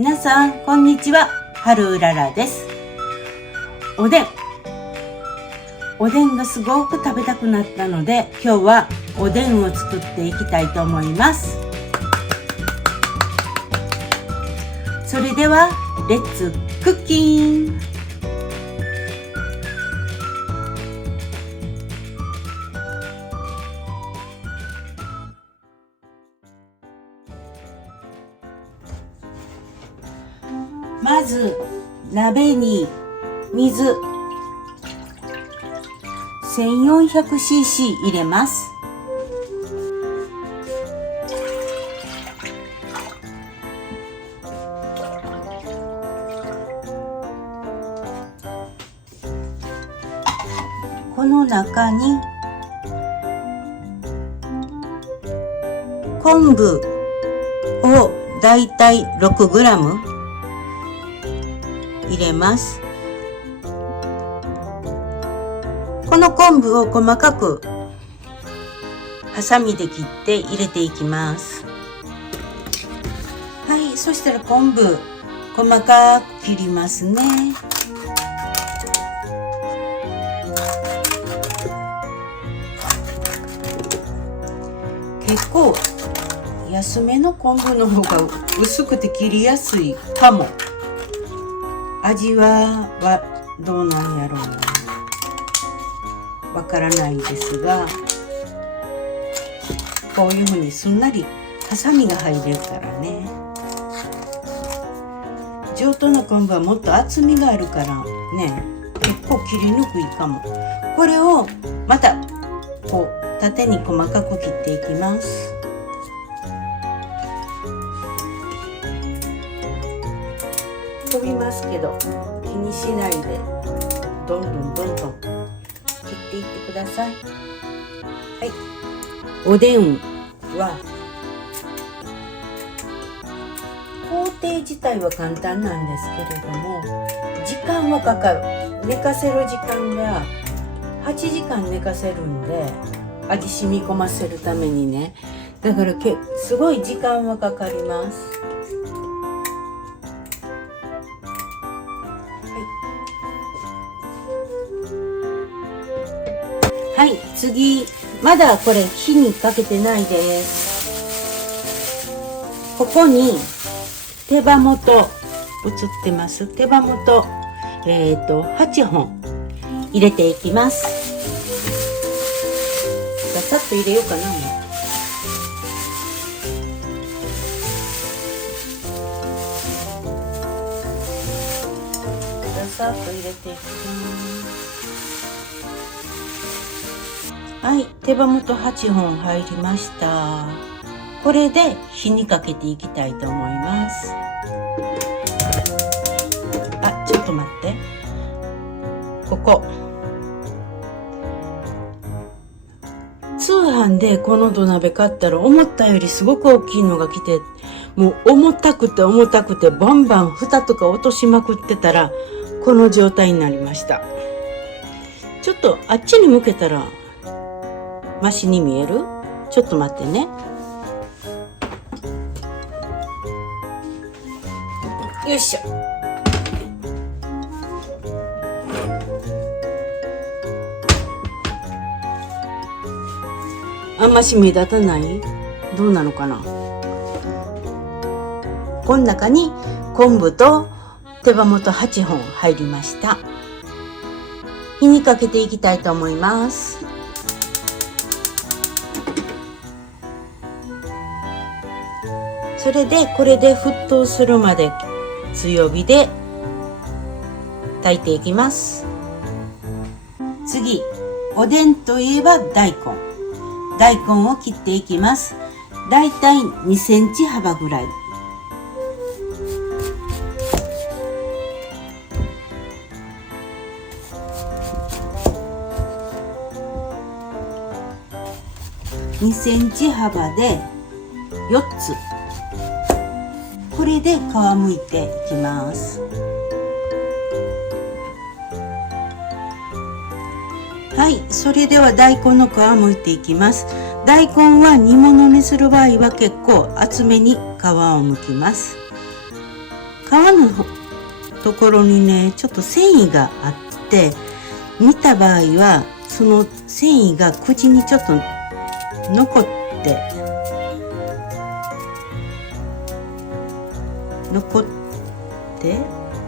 皆さんこんにちは、はるうららです。おでんがすごく食べたくなったので、今日はおでんを作っていきたいと思います。それではレッツクッキング。まず鍋に水 1400cc 入れます。この中に昆布をだいたい 6g 入れます。この昆布を細かくハサミで切って入れていきます。はい、そしたら昆布細かく切りますね。結構安めの昆布の方が薄くて切りやすいかも。味はどうなんやろうな、わからないですが、こういうふうにすんなりハサミが入れるからね。上等な昆布はもっと厚みがあるからね、結構切りにくいかも。これをまたこう縦に細かく切っていきます。飛びますけど気にしないでどんどん切っていってください。はい、おでんは工程自体は簡単なんですけれども、時間はかかる。寝かせる時間が8時間寝かせるんで、味染み込ませるためにね。だからすごい時間はかかります。はい、次、まだこれ火にかけてないです。ここに手羽元映ってます。手羽元8本入れていきます。さっと入れようかな。さっと入れていきます。はい、手羽元8本入りました。これで火にかけていきたいと思います。あ、ちょっと待って。ここ。通販でこの土鍋買ったら思ったよりすごく大きいのが来て、もう重たくてバンバン蓋とか落としまくってたらこの状態になりました。ちょっとあっちに向けたらマシに見える？ちょっと待ってね。よいしょ。あんまし目立たない？どうなのかな？この中に昆布と手羽元8本入りました。火にかけていきたいと思います。それでこれで沸騰するまで強火で炊いていきます。次、おでんといえば大根を切っていきます。だいたい2センチ幅ぐらい。2センチ幅で4つ。これで皮むいていきます。はい、それでは大根の皮むいていきます。大根は煮物にする場合は結構厚めに皮を剥きます。のところにねちょっと繊維があって煮た場合はその繊維が口にちょっと残って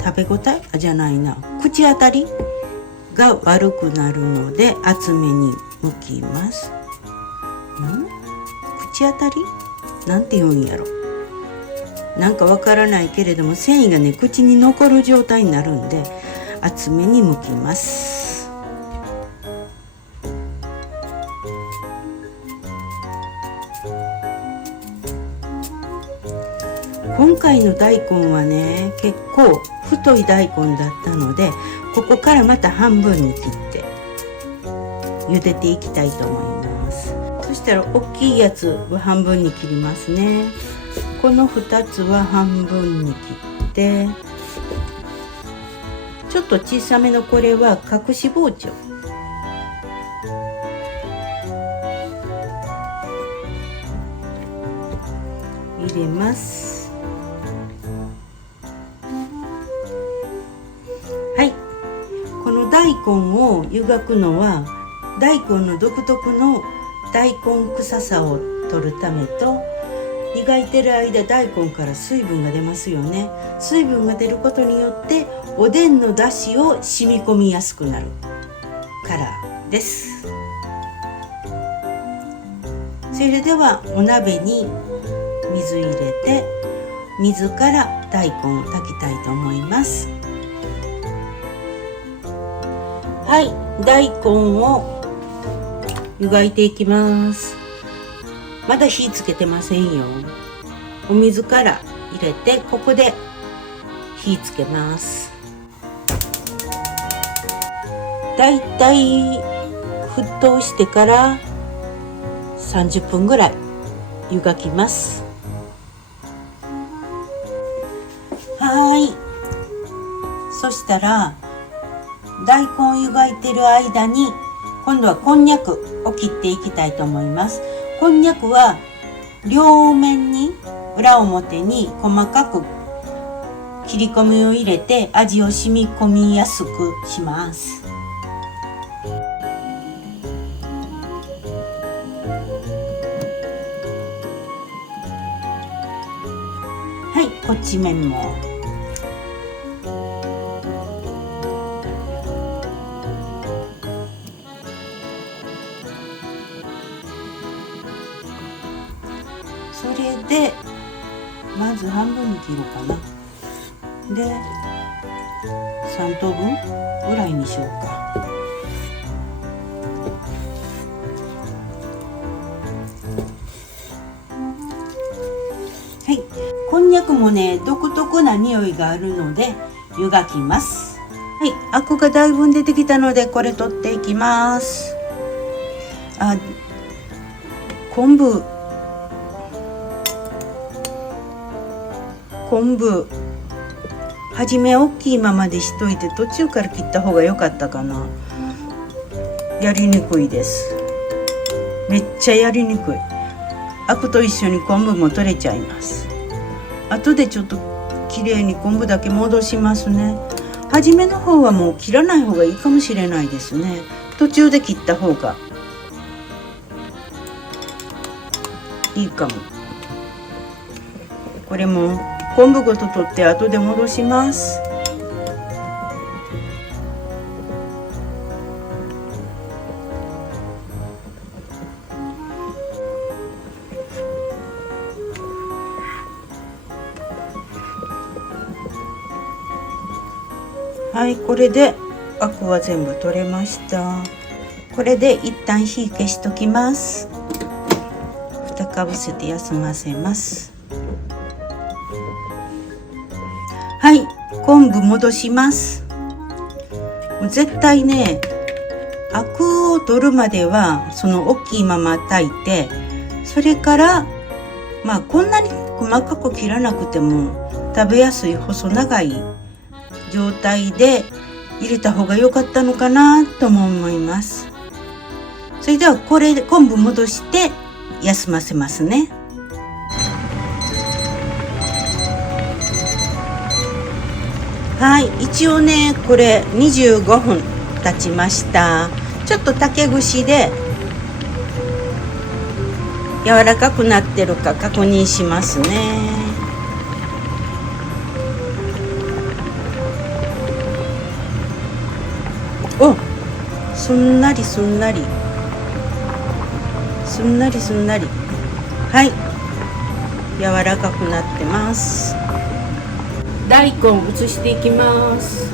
食べ応えじゃないな、口当たりが悪くなるので厚めに剥きます。口当たりなんて言うんやろ、なんかわからないけれども繊維がね口に残る状態になるんで厚めに剥きます。今回の大根はね結構太い大根だったのでここからまた半分に切って茹でていきたいと思います。そしたら大きいやつは半分に切りますね。この2つは半分に切ってちょっと小さめのこれは隠し包丁入れます。はい、この大根を湯がくのは大根の独特の大根臭さを取るためと湯がいてる間大根から水分が出ますよね。水分が出ることによっておでんの出汁を染み込みやすくなるからです。それではお鍋に水入れて水から大根を炊きたいと思います。はい、大根を湯がいていきます。まだ火つけてませんよ。お水から入れてここで火つけます。だいたい沸騰してから30分ぐらい湯がきます。はい、そしたら大根を湯がいてる間に今度はこんにゃくを切っていきたいと思います。こんにゃくは両面に裏表に細かく切り込みを入れて味を染み込みやすくします。はい、こっち面もそれでまず半分に切ろうかな。で3等分ぐらいにしようか。はい、こんにゃくもね独特な匂いがあるので湯がきます。はい、アクがだいぶ出てきたのでこれ取っていきます。昆布はじめ大きいままでしといて途中から切った方が良かったかな。やりにくいです。めっちゃやりにくい。アクと一緒に昆布も取れちゃいます。後でちょっときれいに昆布だけ戻しますね。はじめの方はもう切らない方がいいかもしれないですね。途中で切った方がいいかも。これも昆布ごと取って後で戻します。はい、これでアクは全部取れました。これで一旦火消しときます。蓋かぶせて休ませます。はい、昆布戻します。絶対ね、アクを取るまではその大きいまま炊いて、それからこんなに細かく切らなくても食べやすい細長い状態で入れた方が良かったのかなとも思います。それではこれで昆布戻して休ませますね。はい、一応ねこれ25分経ちました。ちょっと竹串で柔らかくなってるか確認しますね。お、すんなりすんなりすんなりすんなり、はい、柔らかくなってます。大根移していきます。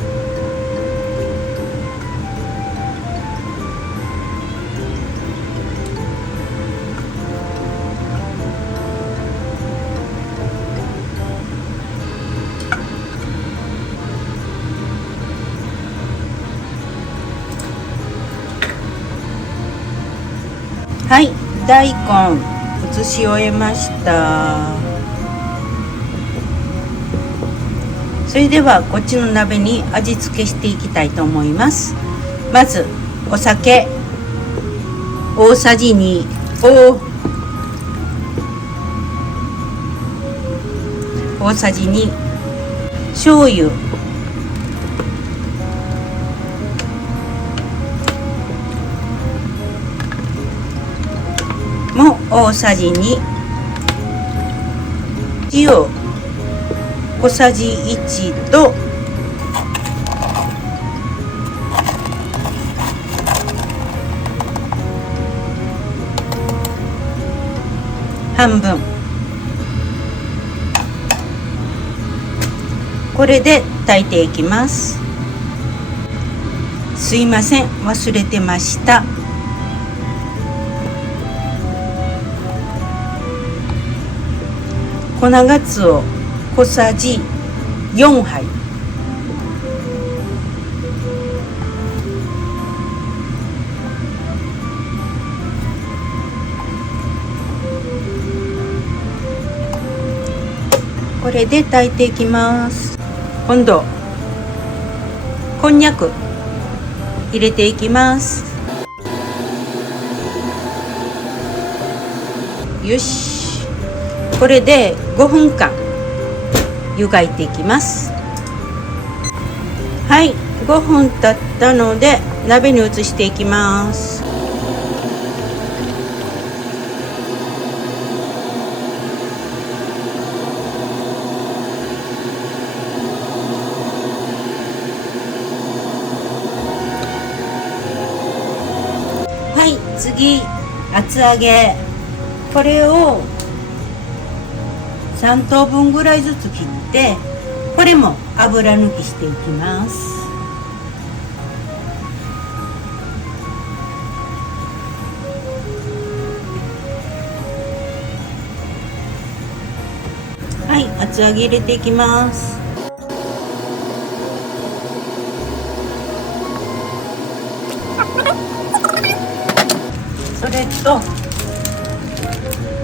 はい、大根移し終えました。それではこっちの鍋に味付けしていきたいと思います。まずお酒大さじ2、大さじ2、醤油も大さじ2、塩小さじ1と半分、これで炊いていきます。すいません、忘れてました。粉がつお小さじ4杯、これで炊いていきます。今度こんにゃく入れていきます。よし、これで5分間湯がいていきます。はい、5分経ったので鍋に移していきます。はい、次厚揚げ、これを3等分ぐらいずつ切って、これも油抜きしていきます。はい、厚揚げ入れていきます。それと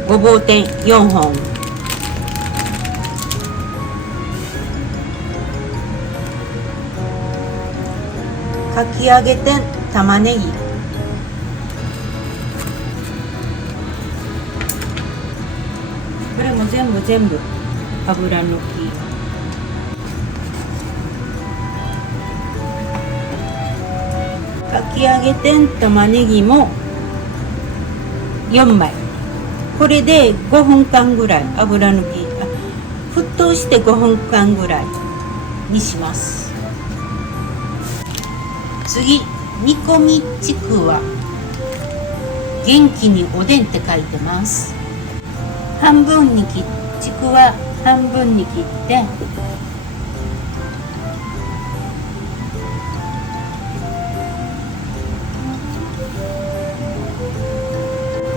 ごぼう天4本、かき揚げ天玉ねぎ、これも全部油抜き、かき揚げ天玉ねぎも4枚、これで5分間ぐらい油抜き、沸騰して5分間ぐらいにします。次、煮込みちくわ、元気におでんって書いてます。半分にちくわ半分に切って、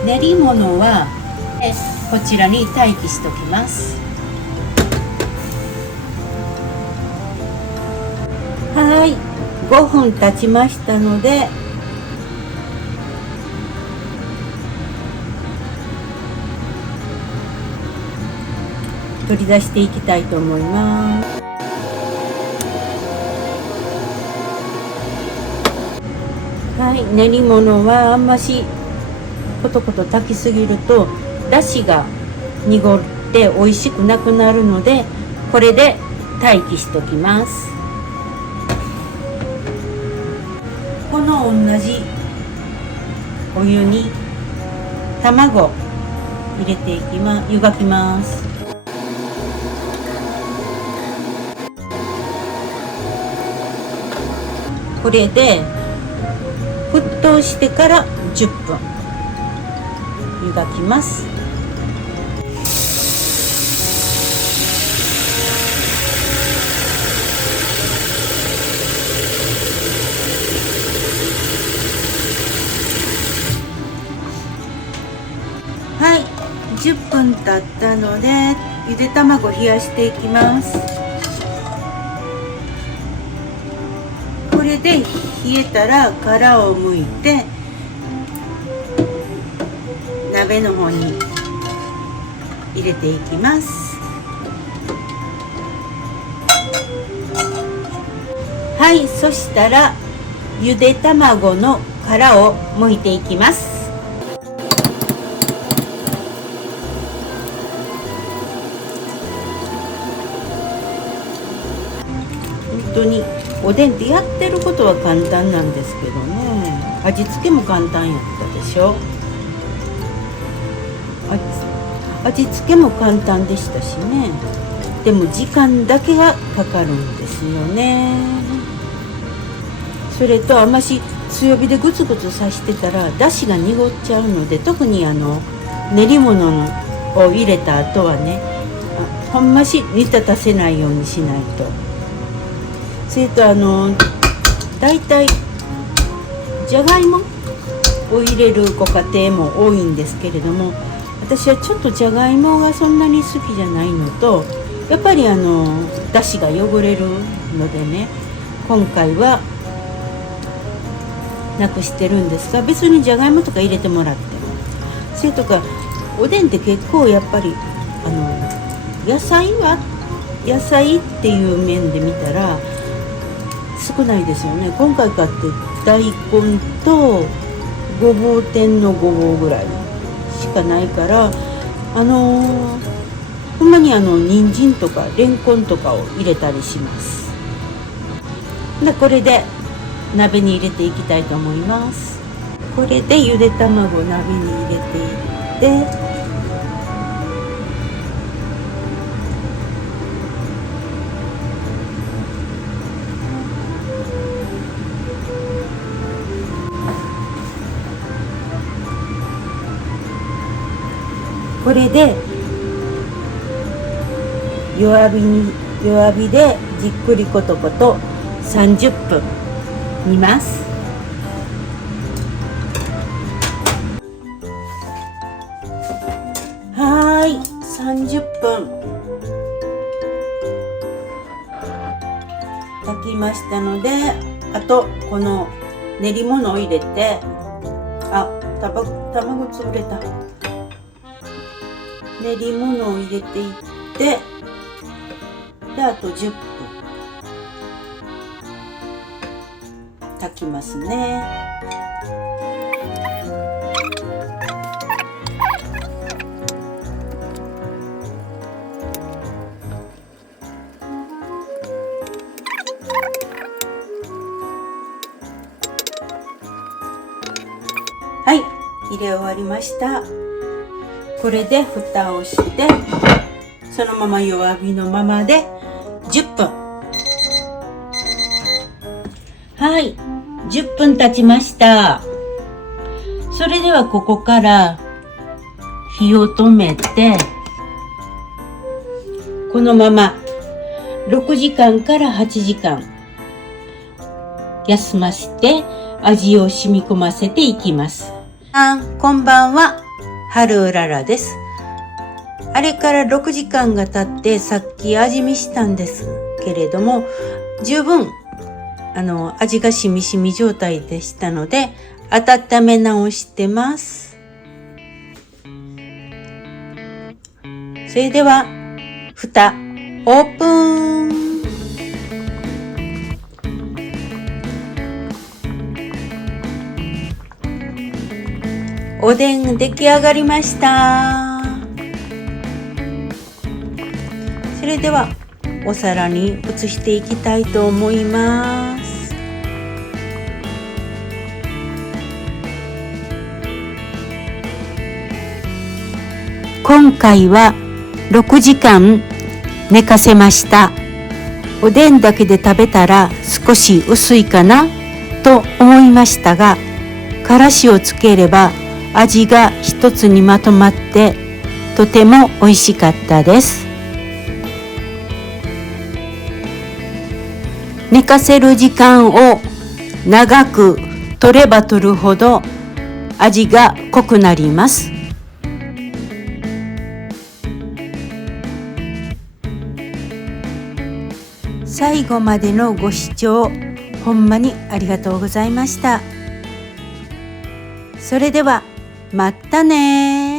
練り物はこちらに待機しておきます。はい、5分経ちましたので取り出していきたいと思います。はい、練り物はあんましコトコト炊きすぎるとだしが濁って美味しくなくなるので、これで待機しておきます。この同じお湯に卵入れていきます。湯がきます。これで沸騰してから10分湯がきます。はい、10分経ったのでゆで卵冷やしていきます。これで冷えたら殻をむいて鍋の方に入れていきます。はい、そしたらゆで卵の殻をむいていきます。本当におでんってやってることは簡単なんですけどね、味付けも簡単やったでしょ。味付けも簡単でしたしね。でも時間だけがかかるんですよね。それとあまし強火でグツグツさしてたらだしが濁っちゃうので、特に練り物を入れた後はね、ほんまし煮立たせないようにしないと。それとだいたいじゃがいもを入れるご家庭も多いんですけれども、私はちょっとじゃがいもがそんなに好きじゃないのと、やっぱりだしが汚れるのでね、今回はなくしてるんですが、別にじゃがいもとか入れてもらっても。それとかおでんって結構やっぱり野菜っていう面で見たら少ないですよね。今回買って大根とごぼう天のごぼうぐらいしかないから、ほんまに人参とかレンコンとかを入れたりします。でこれで鍋に入れていきたいと思います。これでゆで卵を鍋に入れていってこれで弱火でじっくりコトコト30分煮ます。はい、30分炊きましたので、あとこの練り物を入れて、卵潰れた。練り物を入れていって、であと10分炊きますね。はい、入れ終わりました。これで蓋をしてそのまま弱火のままで10分。はい、10分経ちました。それではここから火を止めて、このまま6時間から8時間休ませて味を染み込ませていきます。こんばんは、春うららです。あれから6時間が経ってさっき味見したんですけれども、十分味がしみしみ状態でしたので温め直してます。それでは蓋オープン。おでん出来上がりました。それではお皿に移していきたいと思います。今回は6時間寝かせました。おでんだけで食べたら少し薄いかなと思いましたが、からしをつければ味が一つにまとまってとても美味しかったです。寝かせる時間を長く取れば取るほど味が濃くなります。最後までのご視聴ほんまにありがとうございました。それではまたね。